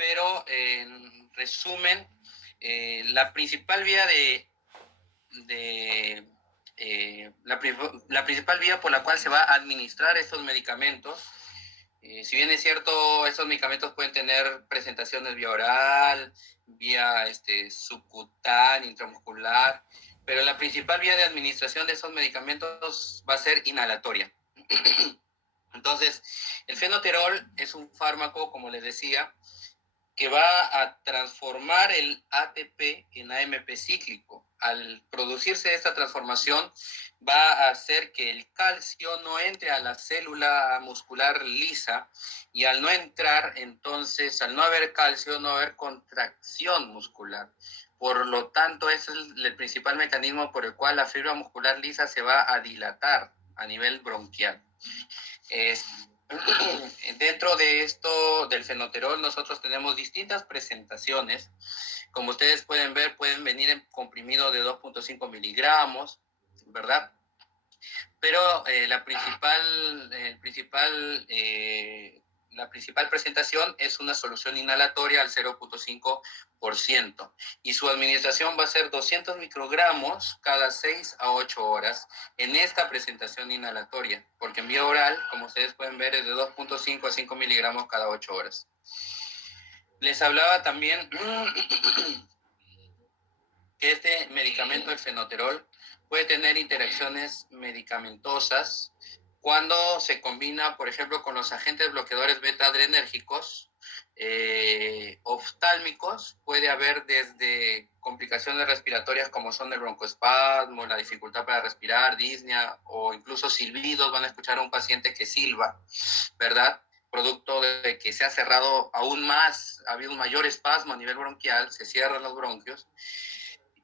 pero en resumen, la principal vía la principal vía por la cual se va a administrar estos medicamentos, si bien es cierto, estos medicamentos pueden tener presentaciones vía oral, vía subcutánea, intramuscular, pero la principal vía de administración de estos medicamentos va a ser inhalatoria. Entonces, el fenoterol es un fármaco, como les decía, que va a transformar el ATP en AMP cíclico. Al producirse esta transformación, va a hacer que el calcio no entre a la célula muscular lisa, y al no entrar, entonces, al no haber calcio, no va a haber contracción muscular. Por lo tanto, ese es el principal mecanismo por el cual la fibra muscular lisa se va a dilatar a nivel bronquial. Dentro de esto del fenoterol nosotros tenemos distintas presentaciones. Como ustedes pueden ver, pueden venir en comprimido de 2.5 miligramos, ¿verdad? Pero la principal presentación es una solución inhalatoria al 0.5%, y su administración va a ser 200 microgramos cada 6 a 8 horas en esta presentación inhalatoria, porque en vía oral, como ustedes pueden ver, es de 2.5 a 5 miligramos cada 8 horas. Les hablaba también que este medicamento, el fenoterol, puede tener interacciones medicamentosas cuando se combina, por ejemplo, con los agentes bloqueadores beta-adrenérgicos, oftálmicos. Puede haber desde complicaciones respiratorias como son el broncoespasmo, la dificultad para respirar, disnea o incluso silbidos. Van a escuchar a un paciente que silba, ¿verdad? Producto de que se ha cerrado aún más, ha habido un mayor espasmo a nivel bronquial, se cierran los bronquios.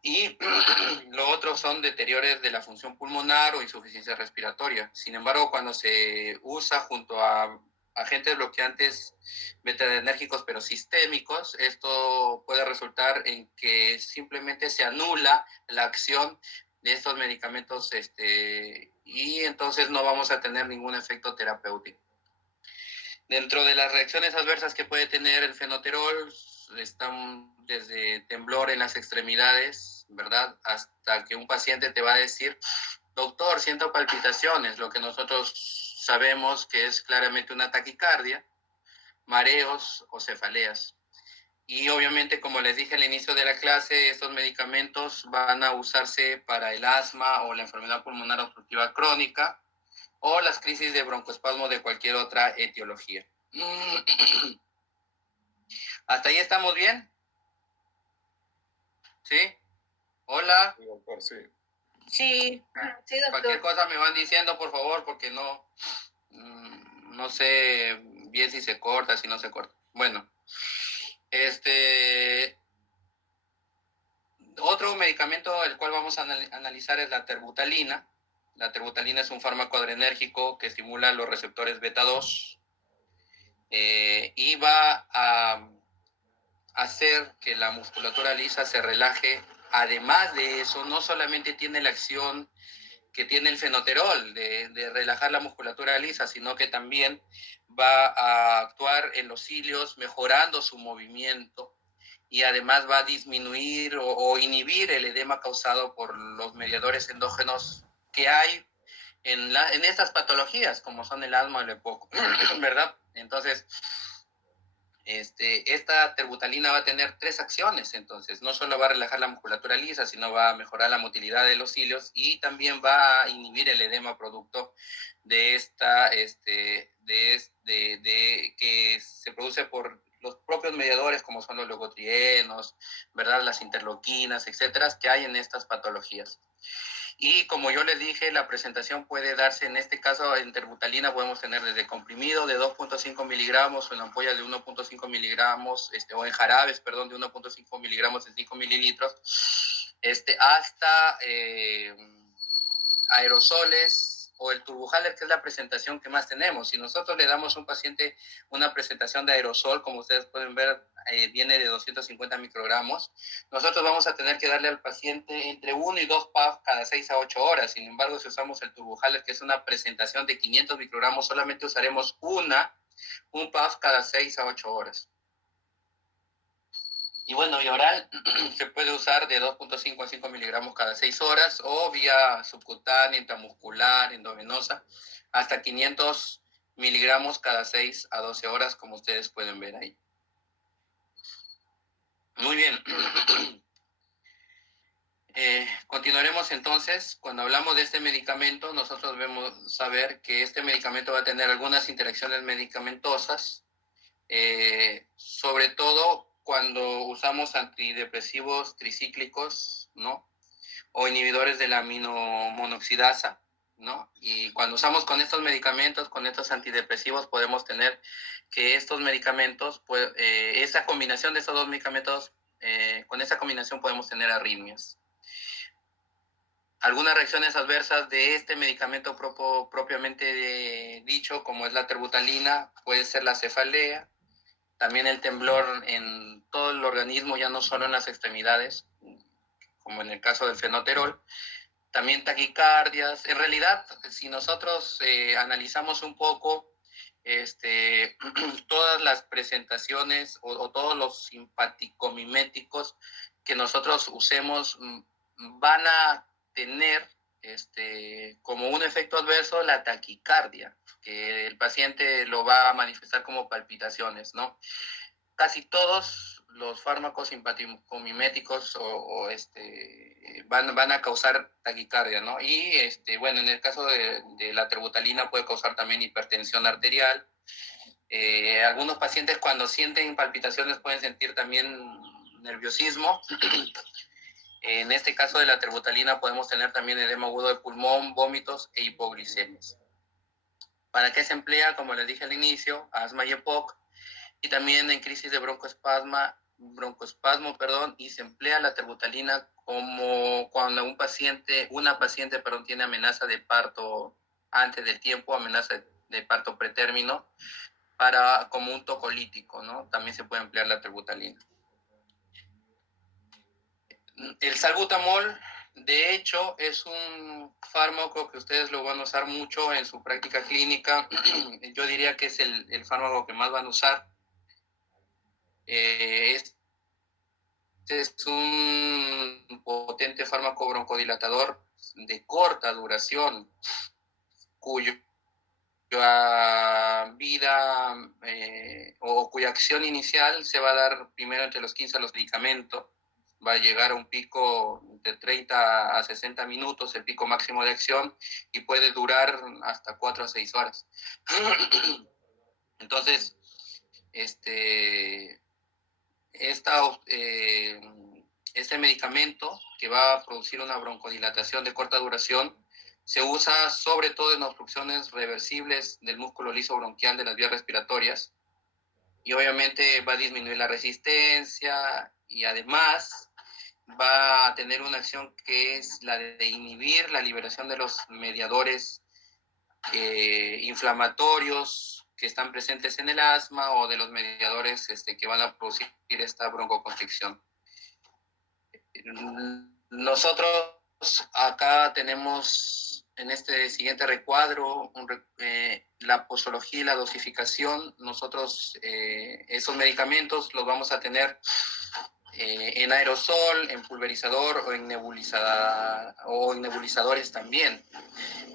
Y lo otro son deterioros de la función pulmonar o insuficiencia respiratoria. Sin embargo, cuando se usa junto a agentes bloqueantes beta-adrenérgicos pero sistémicos, esto puede resultar en que simplemente se anula la acción de estos medicamentos, y entonces no vamos a tener ningún efecto terapéutico. Dentro de las reacciones adversas que puede tener el fenoterol están desde temblor en las extremidades, ¿verdad? Hasta que un paciente te va a decir, doctor, siento palpitaciones, lo que nosotros sabemos que es claramente una taquicardia, mareos o cefaleas. Y obviamente, como les dije al inicio de la clase, estos medicamentos van a usarse para el asma o la enfermedad pulmonar obstructiva crónica, o las crisis de broncoespasmo de cualquier otra etiología. ¿Hasta ahí estamos bien? ¿Sí? Hola. Sí, doctor, sí. Sí, sí, doctor. Cualquier cosa me van diciendo, por favor, porque no sé bien si se corta, si no se corta. Bueno, otro medicamento el cual vamos a analizar es la terbutalina. La terbutalina es un fármaco adrenérgico que estimula los receptores beta 2, y va a hacer que la musculatura lisa se relaje. Además de eso, no solamente tiene la acción que tiene el fenoterol de relajar la musculatura lisa, sino que también va a actuar en los cilios mejorando su movimiento, y además va a disminuir o inhibir el edema causado por los mediadores endógenos que hay en estas patologías, como son el asma o el EPOC, ¿verdad? Entonces, esta terbutalina va a tener 3 acciones. Entonces, no solo va a relajar la musculatura lisa, sino va a mejorar la motilidad de los cilios, y también va a inhibir el edema producto de esta, que se produce por los propios mediadores, como son los leucotrienos, ¿verdad? Las interleuquinas, etcétera, que hay en estas patologías. Y como yo les dije, la presentación puede darse, en este caso, en terbutalina podemos tener desde comprimido de 2.5 miligramos o en ampollas de 1.5 miligramos, o en jarabes, perdón, de 1.5 miligramos en 5 mililitros, hasta aerosoles o el turbujaler, que es la presentación que más tenemos. Si nosotros le damos a un paciente una presentación de aerosol, como ustedes pueden ver, viene de 250 microgramos, nosotros vamos a tener que darle al paciente entre 1 y 2 puffs cada 6 a 8 horas. Sin embargo, si usamos el turbujaler, que es una presentación de 500 microgramos, solamente usaremos un puff cada 6 a 8 horas. Y bueno, vía oral se puede usar de 2.5 a 5 miligramos cada 6 horas o vía subcutánea, intramuscular, endovenosa, hasta 500 miligramos cada 6 a 12 horas, como ustedes pueden ver ahí. Muy bien. Continuaremos entonces. Cuando hablamos de este medicamento, nosotros debemos saber que este medicamento va a tener algunas interacciones medicamentosas, sobre todo cuando usamos antidepresivos tricíclicos, ¿no? O inhibidores de la aminomonoxidasa, ¿no? Y cuando usamos con estos medicamentos, con estos antidepresivos, podemos tener que estos medicamentos, pues, esa combinación de estos dos medicamentos, con esa combinación podemos tener arritmias. Algunas reacciones adversas de este medicamento propiamente dicho, como es la terbutalina, puede ser la cefalea, también el temblor en todo el organismo, ya no solo en las extremidades, como en el caso del fenoterol, también taquicardias. En realidad, si nosotros analizamos un poco todas las presentaciones o todos los simpaticomiméticos que nosotros usemos van a tener como un efecto adverso la taquicardia, que el paciente lo va a manifestar como palpitaciones, ¿no? Casi todos los fármacos simpaticomiméticos van a causar taquicardia, ¿no? Y bueno, en el caso de la terbutalina puede causar también hipertensión arterial. Algunos pacientes cuando sienten palpitaciones pueden sentir también nerviosismo. En este caso de la terbutalina podemos tener también edema agudo de pulmón, vómitos e hipoglicemias. ¿Para qué se emplea? Como les dije al inicio, asma y EPOC, y también en crisis de broncoespasmo, y se emplea la terbutalina como cuando una paciente tiene amenaza de parto antes del tiempo, amenaza de parto pretérmino, como un tocolítico, ¿no? También se puede emplear la terbutalina. El salbutamol, de hecho, es un fármaco que ustedes lo van a usar mucho en su práctica clínica. Yo diría que es el fármaco que más van a usar. Este es un potente fármaco broncodilatador de corta duración, cuya vida o cuya acción inicial se va a dar primero entre los 15 a los medicamentos. Va a llegar a un pico de 30 a 60 minutos, el pico máximo de acción, y puede durar hasta 4 a 6 horas. Entonces, este medicamento que va a producir una broncodilatación de corta duración se usa sobre todo en obstrucciones reversibles del músculo liso bronquial de las vías respiratorias, y obviamente va a disminuir la resistencia, y además va a tener una acción que es la de inhibir la liberación de los mediadores inflamatorios que están presentes en el asma, o de los mediadores que van a producir esta broncoconstricción. Nosotros acá tenemos en este siguiente recuadro la posología y la dosificación. Nosotros esos medicamentos los vamos a tener en aerosol, en pulverizador o en nebulizadores también,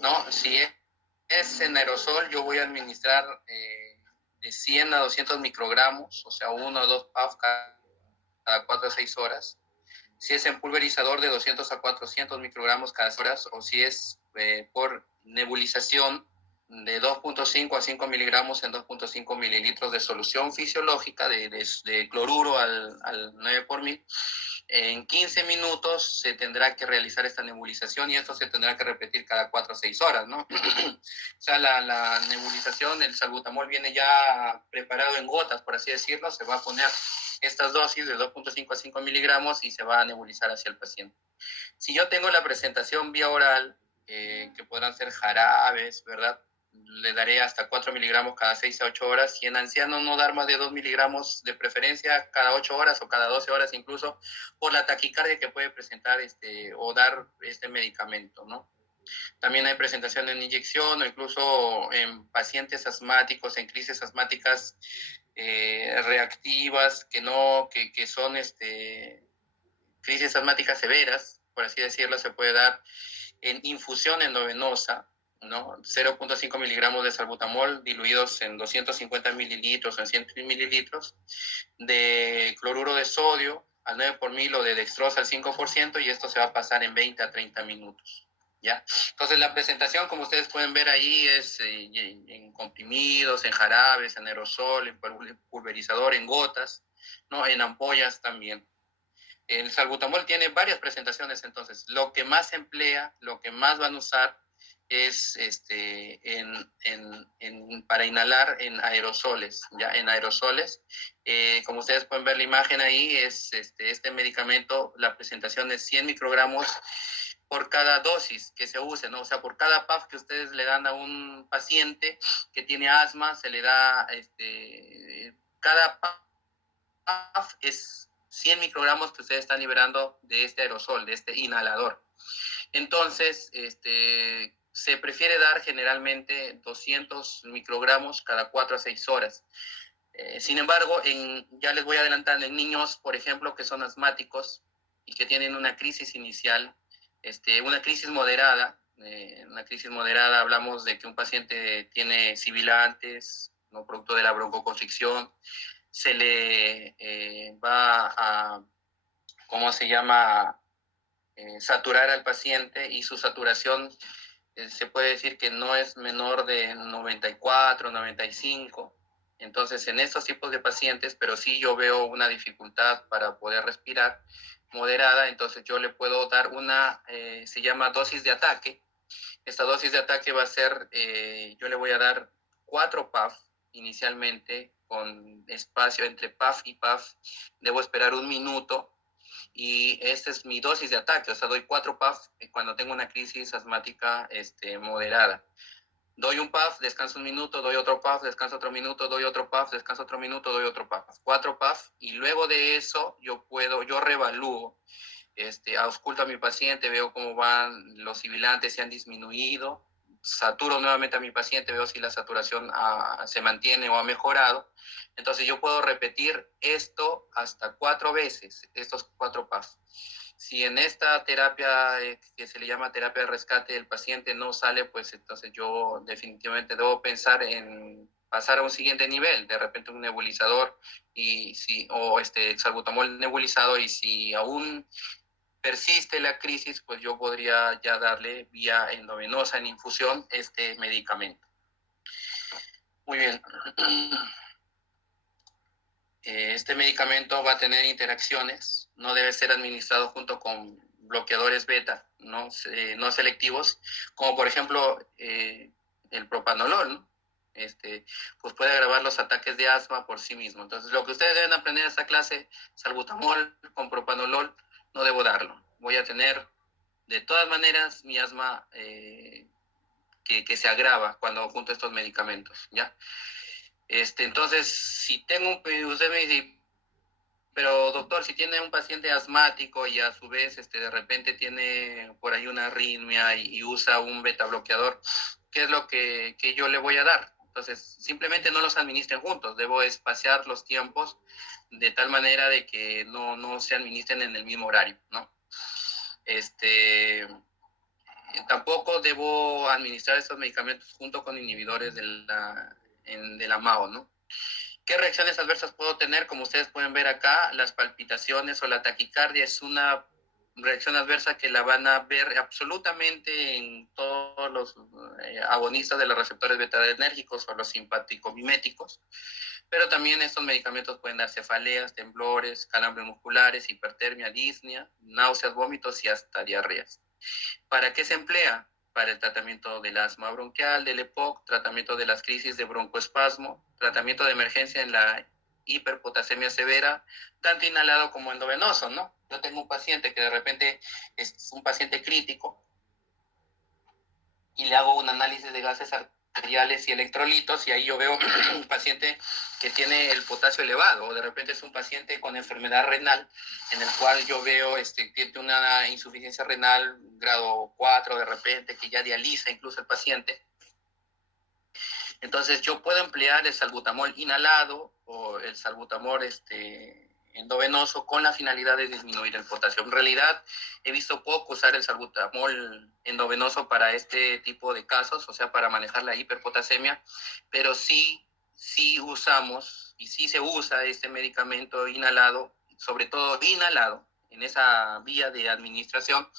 ¿no? Si es en aerosol, yo voy a administrar de 100 a 200 microgramos, o sea, 1 o 2 puffs cada 4 a 6 horas. Si es en pulverizador, de 200 a 400 microgramos cada 6 horas, o si es por nebulización, de 2.5 a 5 miligramos en 2.5 mililitros de solución fisiológica de cloruro al 9 por mil. En 15 minutos se tendrá que realizar esta nebulización, y esto se tendrá que repetir cada 4 a 6 horas, ¿no? O sea, la nebulización, el salbutamol viene ya preparado en gotas, por así decirlo. Se va a poner estas dosis de 2.5 a 5 miligramos y se va a nebulizar hacia el paciente. Si yo tengo la presentación vía oral, que podrán ser jarabes, ¿verdad? Le daré hasta 4 miligramos cada 6 a 8 horas, y en ancianos no dar más de 2 miligramos, de preferencia cada 8 horas o cada 12 horas incluso, por la taquicardia que puede presentar o dar este medicamento, ¿no? También hay presentación en inyección o incluso en pacientes asmáticos, en crisis asmáticas reactivas, que son crisis asmáticas severas, por así decirlo, se puede dar en infusión endovenosa, ¿no? 0.5 miligramos de salbutamol diluidos en 250 mililitros o en 100 mililitros de cloruro de sodio al 9 por mil o de dextrosa al 5%, y esto se va a pasar en 20 a 30 minutos. ¿Ya? Entonces la presentación, como ustedes pueden ver ahí, es en comprimidos, en jarabes, en aerosol, en pulverizador, en gotas, ¿no? En ampollas también. El salbutamol tiene varias presentaciones, entonces lo que más se emplea, lo que más van a usar es para inhalar en aerosoles, ya en aerosoles. Como ustedes pueden ver la imagen ahí, es este medicamento, la presentación es 100 microgramos por cada dosis que se use, ¿no? O sea, por cada puff que ustedes le dan a un paciente que tiene asma, se le da, cada puff es 100 microgramos que ustedes están liberando de este aerosol, de este inhalador. Entonces, se prefiere dar generalmente 200 microgramos cada 4 a 6 horas. Sin embargo, ya les voy adelantando, en niños, por ejemplo, que son asmáticos y que tienen una crisis inicial, una crisis moderada, hablamos de que un paciente tiene sibilantes, ¿no? Producto de la broncoconstricción, se le va a, ¿cómo se llama?, saturar al paciente, y su saturación se puede decir que no es menor de 94, 95. Entonces, en estos tipos de pacientes, pero sí yo veo una dificultad para poder respirar moderada, entonces yo le puedo dar se llama dosis de ataque. Esta dosis de ataque va a ser, yo le voy a dar 4 PAF inicialmente, con espacio entre PAF y PAF. Debo esperar 1 minuto, y esta es mi dosis de ataque. O sea, doy 4 PAF cuando tengo una crisis asmática moderada. Doy un PAF, descanso 1 minuto, doy otro PAF, descanso otro minuto, doy otro PAF, descanso otro minuto, doy otro PAF. 4 PAF, y luego de eso yo reevalúo, ausculto a mi paciente, veo cómo van los sibilantes, si han disminuido, saturo nuevamente a mi paciente, veo si la saturación se mantiene o ha mejorado. Entonces yo puedo repetir esto hasta 4 veces, estos 4 PAF. Si en esta terapia que se le llama terapia de rescate, el paciente no sale, pues entonces yo definitivamente debo pensar en pasar a un siguiente nivel, de repente un nebulizador, o salbutamol nebulizado, y si aún persiste la crisis, pues yo podría ya darle vía endovenosa en infusión este medicamento. Muy bien. Este medicamento va a tener interacciones, no debe ser administrado junto con bloqueadores beta no selectivos, como por ejemplo el propanolol, ¿no? Pues puede agravar los ataques de asma por sí mismo. Entonces, lo que ustedes deben aprender en esta clase, salbutamol con propanolol, no debo darlo. Voy a tener de todas maneras mi asma que se agrava cuando junto estos medicamentos, ¿ya? Entonces, si tengo usted me dice, pero doctor, si tiene un paciente asmático y a su vez de repente tiene por ahí una arritmia y usa un beta bloqueador, ¿qué es lo que yo le voy a dar? Entonces, simplemente no los administren juntos, debo espaciar los tiempos de tal manera de que no se administren en el mismo horario, ¿no? Tampoco debo administrar estos medicamentos junto con inhibidores de la MAO, ¿no? ¿Qué reacciones adversas puedo tener? Como ustedes pueden ver acá, las palpitaciones o la taquicardia es una reacción adversa que la van a ver absolutamente en todos los agonistas de los receptores beta-adrenérgicos o los simpático-miméticos. Pero también estos medicamentos pueden dar cefaleas, temblores, calambres musculares, hipertermia, disnea, náuseas, vómitos y hasta diarreas. ¿Para qué se emplea? Para el tratamiento del asma bronquial, del EPOC, tratamiento de las crisis de broncoespasmo, tratamiento de emergencia en la hiperpotasemia severa, tanto inhalado como endovenoso, ¿no? Yo tengo un paciente que de repente es un paciente crítico y le hago un análisis de gases arteriales y electrolitos, y ahí yo veo un paciente que tiene el potasio elevado, o de repente es un paciente con enfermedad renal, en el cual yo veo tiene una insuficiencia renal grado 4 de repente, que ya dializa incluso el paciente. Entonces yo puedo emplear el salbutamol inhalado o el salbutamol endovenoso con la finalidad de disminuir el potasio. En realidad he visto poco usar el salbutamol endovenoso para este tipo de casos, o sea, para manejar la hiperpotasemia, pero sí usamos y sí se usa este medicamento inhalado, sobre todo inhalado, en esa vía de administración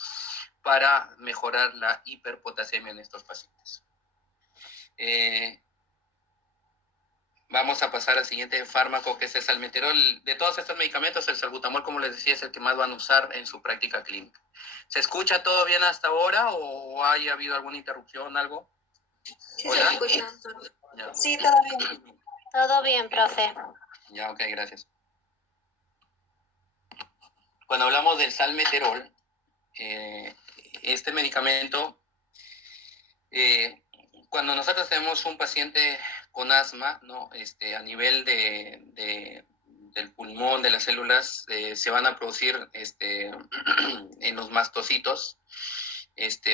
para mejorar la hiperpotasemia en estos pacientes. Vamos a pasar al siguiente fármaco, que es el salmeterol. De todos estos medicamentos, el salbutamol, como les decía, es el que más van a usar en su práctica clínica. ¿Se escucha todo bien hasta ahora o haya habido alguna interrupción, algo? Sí, ¿hola? Se escucha. Ya. Sí, todo bien. Todo bien, profe. Ya, ok, gracias. Cuando hablamos del salmeterol, este medicamento, cuando nosotros tenemos un paciente con asma, ¿no? A nivel del pulmón, de las células, se van a producir en los mastocitos,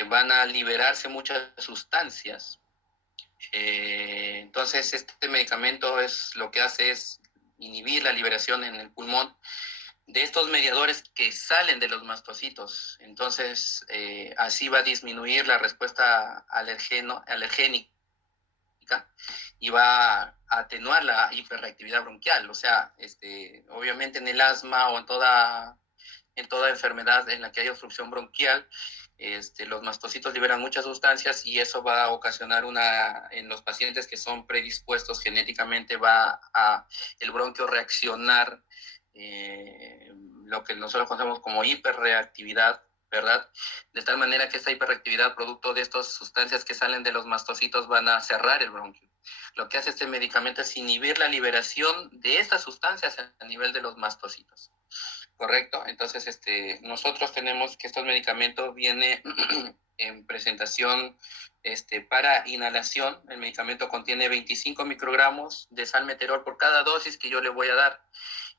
van a liberarse muchas sustancias. Entonces, este medicamento lo que hace es inhibir la liberación en el pulmón de estos mediadores que salen de los mastocitos. Entonces, así va a disminuir la respuesta alergénica y va a atenuar la hiperreactividad bronquial. O sea, obviamente en el asma o en toda enfermedad en la que hay obstrucción bronquial, los mastocitos liberan muchas sustancias y eso va a ocasionar en los pacientes que son predispuestos genéticamente, va a el bronquio reaccionar, lo que nosotros conocemos como hiperreactividad, ¿verdad? De tal manera que esta hiperreactividad, producto de estas sustancias que salen de los mastocitos, van a cerrar el bronquio. Lo que hace este medicamento es inhibir la liberación de estas sustancias a nivel de los mastocitos. ¿Correcto? Entonces, nosotros tenemos que estos medicamentos vienen en presentación para inhalación. El medicamento contiene 25 microgramos de salmeterol por cada dosis que yo le voy a dar.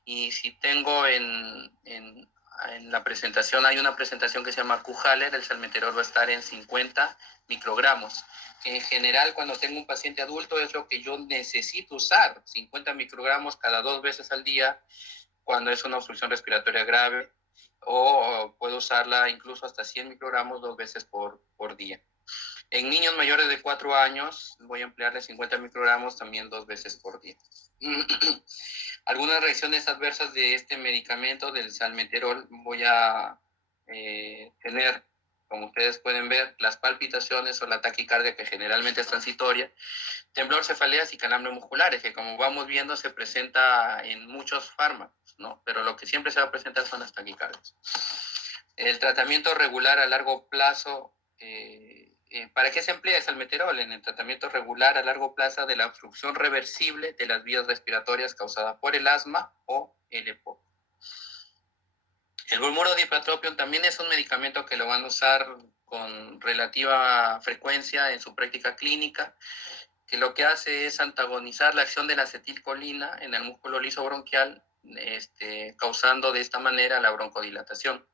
Y si tengo en la presentación, hay una presentación que se llama Q-Haler, el salmeterol va a estar en 50 microgramos. En general, cuando tengo un paciente adulto, es lo que yo necesito usar, 50 microgramos cada 2 veces al día, cuando es una obstrucción respiratoria grave, o puedo usarla incluso hasta 100 microgramos 2 veces por día. En niños mayores de 4 años voy a emplearle 50 microgramos también 2 veces por día. Algunas reacciones adversas de este medicamento, del salmeterol, voy a tener, como ustedes pueden ver, las palpitaciones o la taquicardia, que generalmente es transitoria, temblor, cefaleas y calambres musculares, que como vamos viendo se presenta en muchos fármacos, ¿no? Pero lo que siempre se va a presentar son las taquicardias. El tratamiento regular a largo plazo, ¿para qué se emplea el salmeterol? En el tratamiento regular a largo plazo de la obstrucción reversible de las vías respiratorias causada por el asma o el EPOC. El bromuro dipratropium también es un medicamento que lo van a usar con relativa frecuencia en su práctica clínica, que lo que hace es antagonizar la acción de la acetilcolina en el músculo liso bronquial, causando de esta manera la broncodilatación.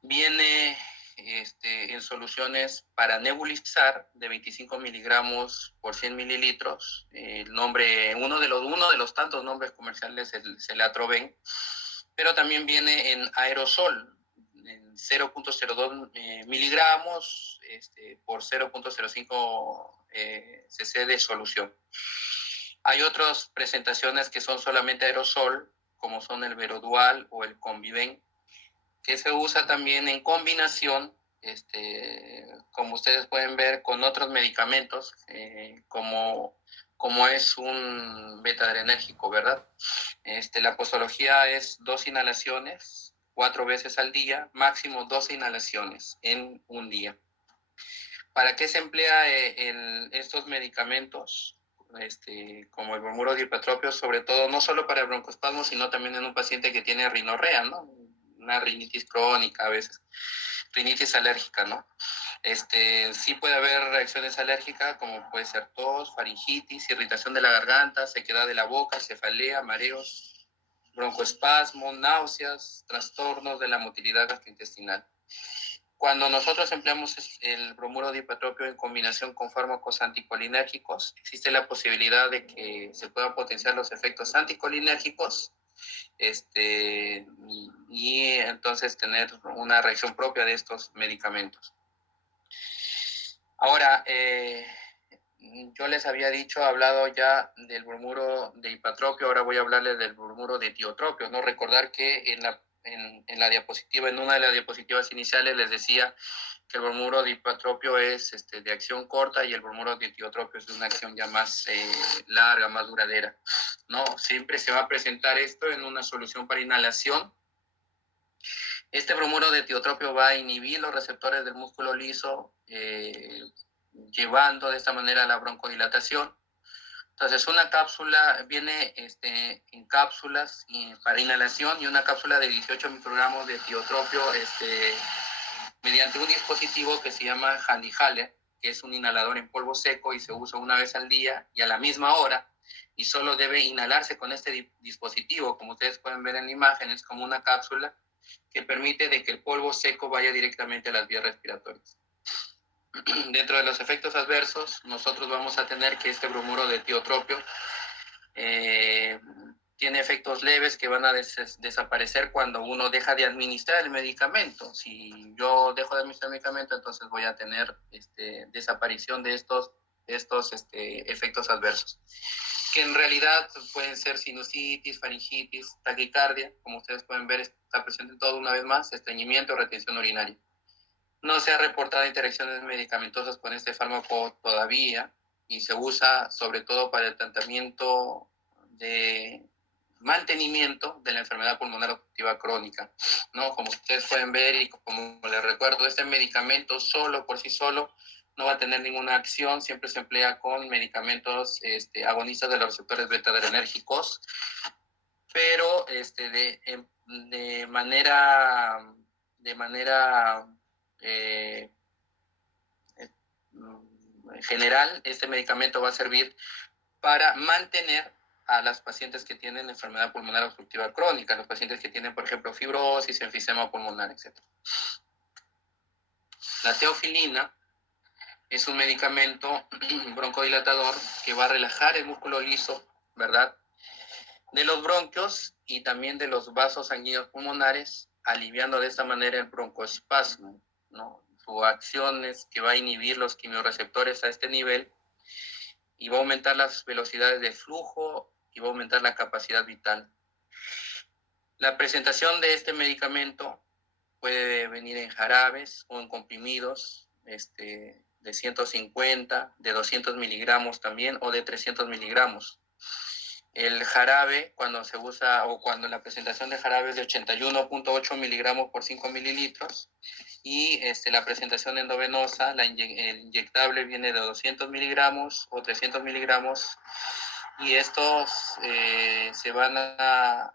Viene en soluciones para nebulizar de 25 miligramos por 100 mililitros. El nombre, uno de los tantos nombres comerciales es el Celatroven, pero también viene en aerosol, en 0.02 miligramos por 0.05 cc de solución. Hay otras presentaciones que son solamente aerosol, como son el Verodual o el Conviven, que se usa también en combinación, como ustedes pueden ver, con otros medicamentos, como es un beta-adrenérgico, ¿verdad? La posología es 2 inhalaciones, 4 veces al día, máximo 12 inhalaciones en un día. ¿Para qué se emplea estos medicamentos? Como el bromuro dipratropium, sobre todo, no solo para el broncoespasmo, sino también en un paciente que tiene rinorrea, ¿no? una rinitis crónica a veces, rinitis alérgica, ¿no? Sí puede haber reacciones alérgicas como puede ser tos, faringitis, irritación de la garganta, sequedad de la boca, cefalea, mareos, broncoespasmo, náuseas, trastornos de la motilidad gastrointestinal. Cuando nosotros empleamos el bromuro dipatropio en combinación con fármacos anticolinérgicos, existe la posibilidad de que se puedan potenciar los efectos anticolinérgicos y entonces tener una reacción propia de estos medicamentos. Ahora, yo les había hablado ya del bromuro de hipatropio, ahora voy a hablarles del bromuro de tiotropio, ¿no? Recordar que en la diapositiva, en una de las diapositivas iniciales les decía que el bromuro de hipatropio es de acción corta y el bromuro de tiotropio es de una acción ya más larga, más duradera, ¿no? Siempre se va a presentar esto en una solución para inhalación. Este bromuro de tiotropio va a inhibir los receptores del músculo liso, llevando de esta manera la broncodilatación. Entonces, una cápsula viene en cápsulas para inhalación y una cápsula de 18 microgramos de tiotropio mediante un dispositivo que se llama HandiHaler, que es un inhalador en polvo seco y se usa una vez al día y a la misma hora, y solo debe inhalarse con este dispositivo. Como ustedes pueden ver en la imagen, es como una cápsula que permite de que el polvo seco vaya directamente a las vías respiratorias. Dentro de los efectos adversos, nosotros vamos a tener que este bromuro de tiotropio tiene efectos leves que van a desaparecer cuando uno deja de administrar el medicamento. Si yo dejo de administrar el medicamento, entonces voy a tener desaparición de estos efectos adversos, que en realidad pueden ser sinusitis, faringitis, taquicardia. Como ustedes pueden ver, está presente todo una vez más, estreñimiento o retención urinaria. No se ha reportado interacciones medicamentosas con este fármaco todavía y se usa sobre todo para el tratamiento de mantenimiento de la enfermedad pulmonar obstructiva crónica, ¿no? Como ustedes pueden ver y como les recuerdo, este medicamento solo, por sí solo, no va a tener ninguna acción, siempre se emplea con medicamentos agonistas de los receptores beta-adrenérgicos, pero de manera general, este medicamento va a servir para mantener a las pacientes que tienen enfermedad pulmonar obstructiva crónica, los pacientes que tienen, por ejemplo, fibrosis, enfisema pulmonar, etc. La teofilina es un medicamento broncodilatador que va a relajar el músculo liso, ¿verdad?, de los bronquios y también de los vasos sanguíneos pulmonares, aliviando de esta manera el broncoespasmo, ¿no? Su acción es que va a inhibir los quimiorreceptores a este nivel y va a aumentar las velocidades de flujo y va a aumentar la capacidad vital. La presentación de este medicamento puede venir en jarabes o en comprimidos de 150, de 200 miligramos también o de 300 miligramos. El jarabe, cuando se usa o cuando la presentación de jarabe es de 81.8 miligramos por 5 mililitros y la presentación endovenosa, el inyectable viene de 200 miligramos o 300 miligramos y estos se van a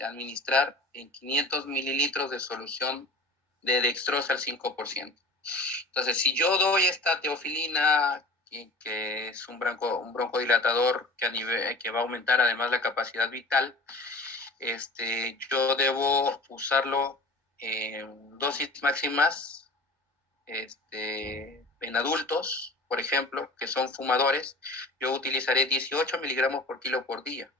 administrar en 500 mililitros de solución de dextrosa al 5%. Entonces, si yo doy esta teofilina, que es un broncodilatador que va a aumentar además la capacidad vital, yo debo usarlo en dosis máximas en adultos, por ejemplo, que son fumadores. Yo utilizaré 18 miligramos por kilo por día.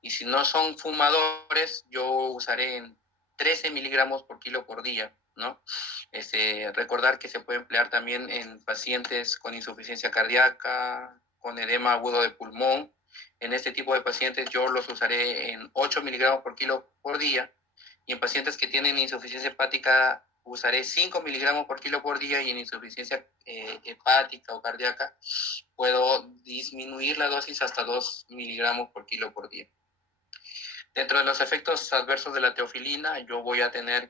Y si no son fumadores, yo usaré en 13 miligramos por kilo por día, ¿no? Recordar que se puede emplear también en pacientes con insuficiencia cardíaca, con edema agudo de pulmón. En este tipo de pacientes yo los usaré en 8 miligramos por kilo por día. Y en pacientes que tienen insuficiencia hepática usaré 5 miligramos por kilo por día y en insuficiencia hepática o cardíaca puedo disminuir la dosis hasta 2 miligramos por kilo por día. Dentro de los efectos adversos de la teofilina, yo voy a tener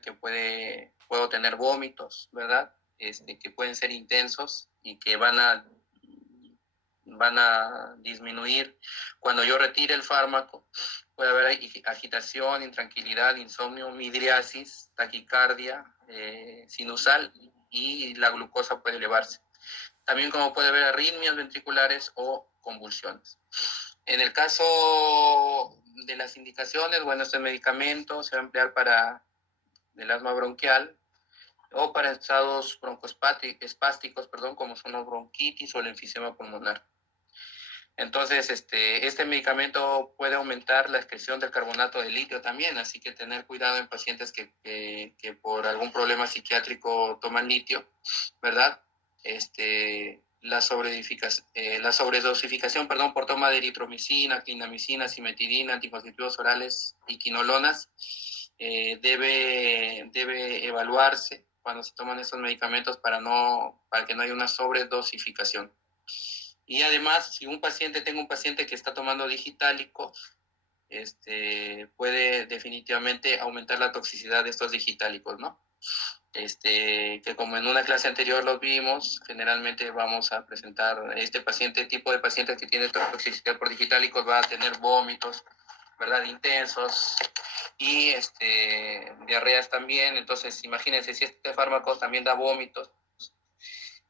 puedo tener vómitos, ¿verdad? Que pueden ser intensos y que van a disminuir cuando yo retire el fármaco. puede haber agitación, intranquilidad, insomnio, midriasis, taquicardia sinusal y la glucosa puede elevarse. También como puede haber arritmias ventriculares o convulsiones. En el caso de las indicaciones, bueno, este medicamento se va a emplear para el asma bronquial o para estados broncoespásticos, como son la bronquitis o el enfisema pulmonar. Entonces, este medicamento puede aumentar la excreción del carbonato de litio también, así que tener cuidado en pacientes que por algún problema psiquiátrico toman litio, ¿verdad? La sobredosificación, por toma de eritromicina, clindamicina, cimetidina, anticonceptivos orales y quinolonas debe evaluarse cuando se toman estos medicamentos para que no haya una sobredosificación. Y además, si tengo un paciente que está tomando digitálicos, puede definitivamente aumentar la toxicidad de estos digitálicos, ¿no? Que como en una clase anterior lo vimos, generalmente vamos a presentar tipo de paciente que tiene toxicidad por digitálicos va a tener vómitos, ¿verdad? Intensos y diarreas también. Entonces, imagínense, si este fármaco también da vómitos,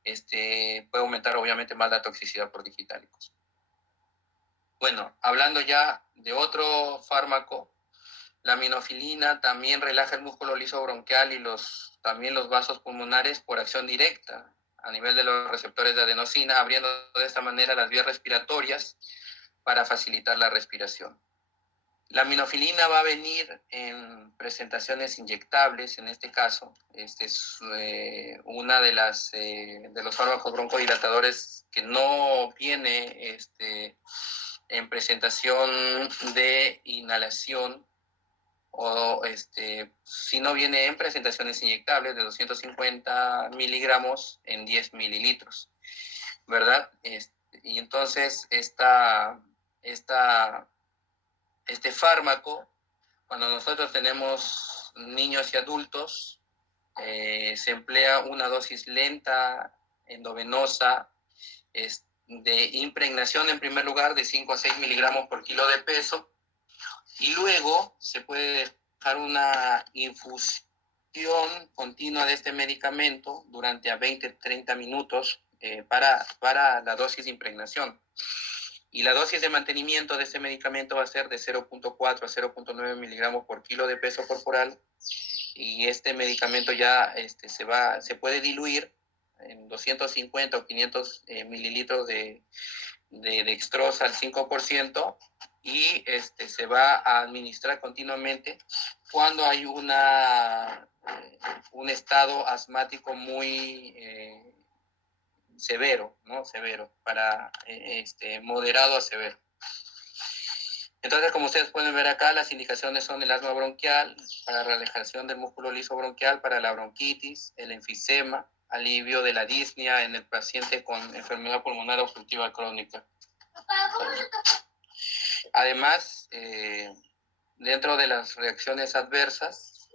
puede aumentar obviamente más la toxicidad por digitálicos. Bueno, hablando ya de otro fármaco, la aminofilina también relaja el músculo liso bronquial y también los vasos pulmonares por acción directa a nivel de los receptores de adenosina, abriendo de esta manera las vías respiratorias para facilitar la respiración. La aminofilina va a venir en presentaciones inyectables, en este caso. Este es una de los fármacos broncodilatadores que no viene en presentación de inhalación o si no viene en presentaciones inyectables de 250 miligramos en 10 mililitros, ¿verdad? Y entonces este fármaco, cuando nosotros tenemos niños y adultos, se emplea una dosis lenta, endovenosa, de impregnación en primer lugar de 5 a 6 miligramos por kilo de peso, y luego se puede dejar una infusión continua de este medicamento durante a 20-30 minutos para la dosis de impregnación. Y la dosis de mantenimiento de este medicamento va a ser de 0.4 a 0.9 miligramos por kilo de peso corporal. Y este medicamento ya se puede diluir en 250 o 500 mililitros de dextrosa al 5%, y se va a administrar continuamente cuando hay un estado asmático muy severo, ¿no? Severo, para moderado a severo. Entonces, como ustedes pueden ver acá, las indicaciones son el asma bronquial, para la relajación del músculo liso bronquial, para la bronquitis, el enfisema, alivio de la disnea en el paciente con enfermedad pulmonar obstructiva crónica. Además, dentro de las reacciones adversas,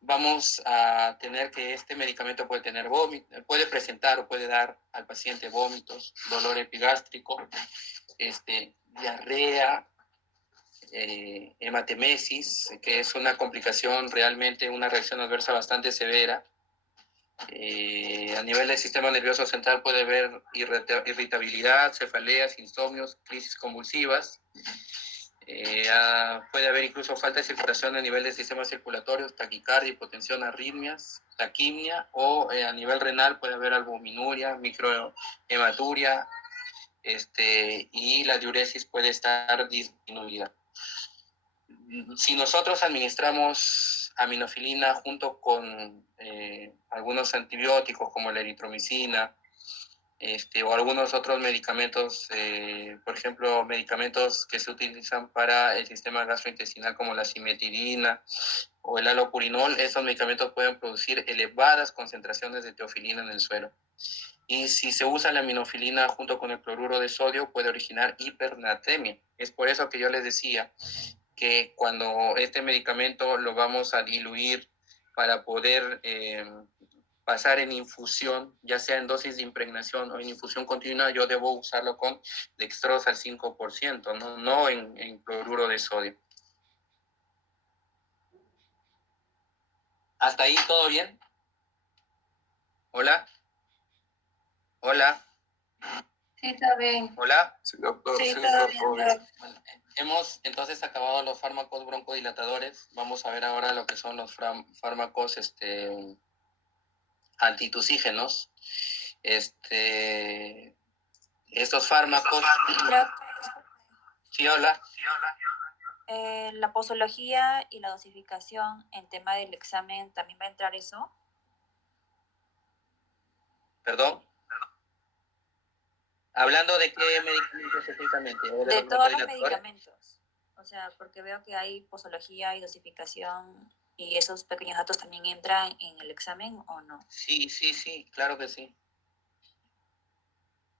vamos a tener que este medicamento puede tener puede presentar o puede dar al paciente vómitos, dolor epigástrico, diarrea, hematemesis, que es una complicación realmente, una reacción adversa bastante severa. A nivel del sistema nervioso central puede haber irritabilidad, cefaleas, insomnios, crisis convulsivas. Puede haber incluso falta de circulación a nivel del sistema circulatorio, taquicardia, hipotensión, arritmias, taquimia, o a nivel renal puede haber albuminuria, microhematuria, y la diuresis puede estar disminuida. Si nosotros administramos aminofilina junto con algunos antibióticos como la eritromicina, o algunos otros medicamentos, por ejemplo, medicamentos que se utilizan para el sistema gastrointestinal como la cimetidina o el halopurinol, esos medicamentos pueden producir elevadas concentraciones de teofilina en el suero. Y si se usa la aminofilina junto con el cloruro de sodio, puede originar hipernatremia. Es por eso que yo les decía que cuando este medicamento lo vamos a diluir para poder pasar en infusión, ya sea en dosis de impregnación o en infusión continua, yo debo usarlo con dextrosa al 5%, no en cloruro de sodio. ¿Hasta ahí todo bien? ¿Hola? ¿Hola? Sí, está bien. ¿Hola? Sí, doctor, Sí, sí, todo doctor, bien. bien. Bueno, hemos entonces acabado los fármacos broncodilatadores. Vamos a ver ahora lo que son los fármacos antitusígenos. Estos fármacos... Sí, hola. La posología y la dosificación en tema del examen, ¿también va a entrar eso? ¿Perdón? ¿Hablando de qué medicamentos específicamente? ¿O De los todos los broncodilatadores? medicamentos. O sea, porque veo que hay posología y dosificación y esos pequeños datos también entran en el examen o no. Sí, claro que sí.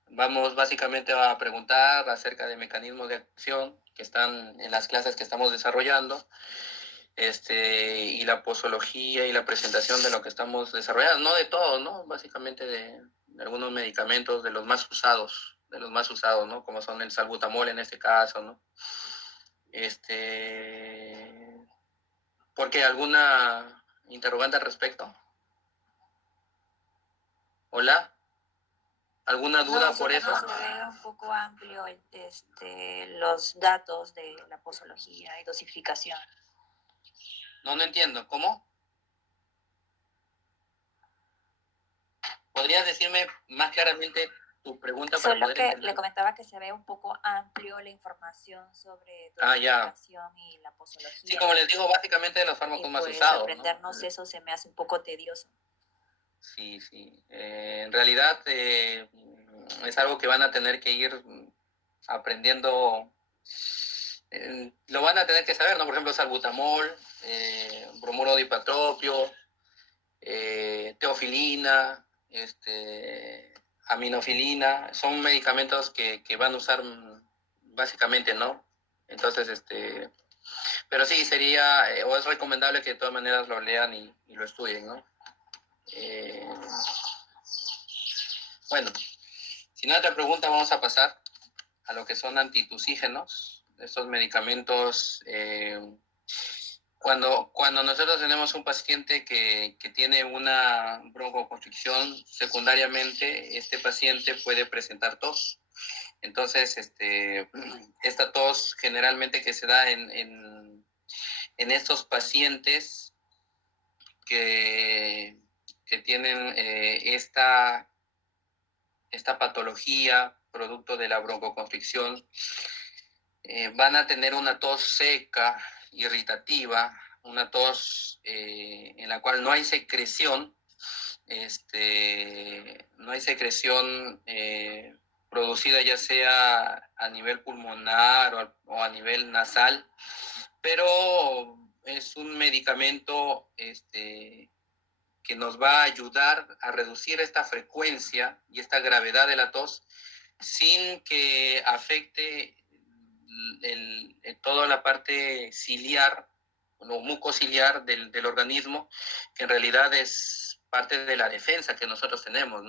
Vamos básicamente a preguntar acerca de mecanismos de acción que están en las clases que estamos desarrollando, y la posología y la presentación de lo que estamos desarrollando, no de todo, ¿no? Básicamente de algunos medicamentos de los más usados, ¿no? Como son el salbutamol en este caso, ¿no? ¿Por qué? ¿Alguna interrogante al respecto? ¿Hola? ¿Alguna duda por eso? Se ve un poco amplio los datos de la posología y dosificación. No entiendo. ¿Cómo? ¿Podrías decirme más claramente tu pregunta para Solo poder que entender? le comentaba que se ve un poco amplio la información sobre Ya. dosificación y la posología. Sí, como les digo, básicamente de los fármacos y más pues usados, aprendernos ¿no? eso se me hace un poco tedioso. Sí. En realidad es algo que van a tener que ir aprendiendo. Lo van a tener que saber, ¿no? Por ejemplo, salbutamol, bromuro de hipatropio, teofilina, aminofilina, son medicamentos que van a usar básicamente, ¿no? Entonces, pero sí, sería, o es recomendable que de todas maneras lo lean y lo estudien, ¿no? Bueno, si no hay otra pregunta, vamos a pasar a lo que son antitusígenos. Estos medicamentos, cuando nosotros tenemos un paciente que tiene una broncoconstricción, secundariamente este paciente puede presentar tos. Entonces, esta tos generalmente que se da en estos pacientes que tienen esta patología producto de la broncoconstricción, van a tener una tos seca, irritativa, una tos en la cual no hay secreción, producida ya sea a nivel pulmonar o a nivel nasal, pero es un medicamento que nos va a ayudar a reducir esta frecuencia y esta gravedad de la tos sin que afecte toda la parte ciliar o mucociliar del organismo, que en realidad es parte de la defensa que nosotros tenemos, ¿no?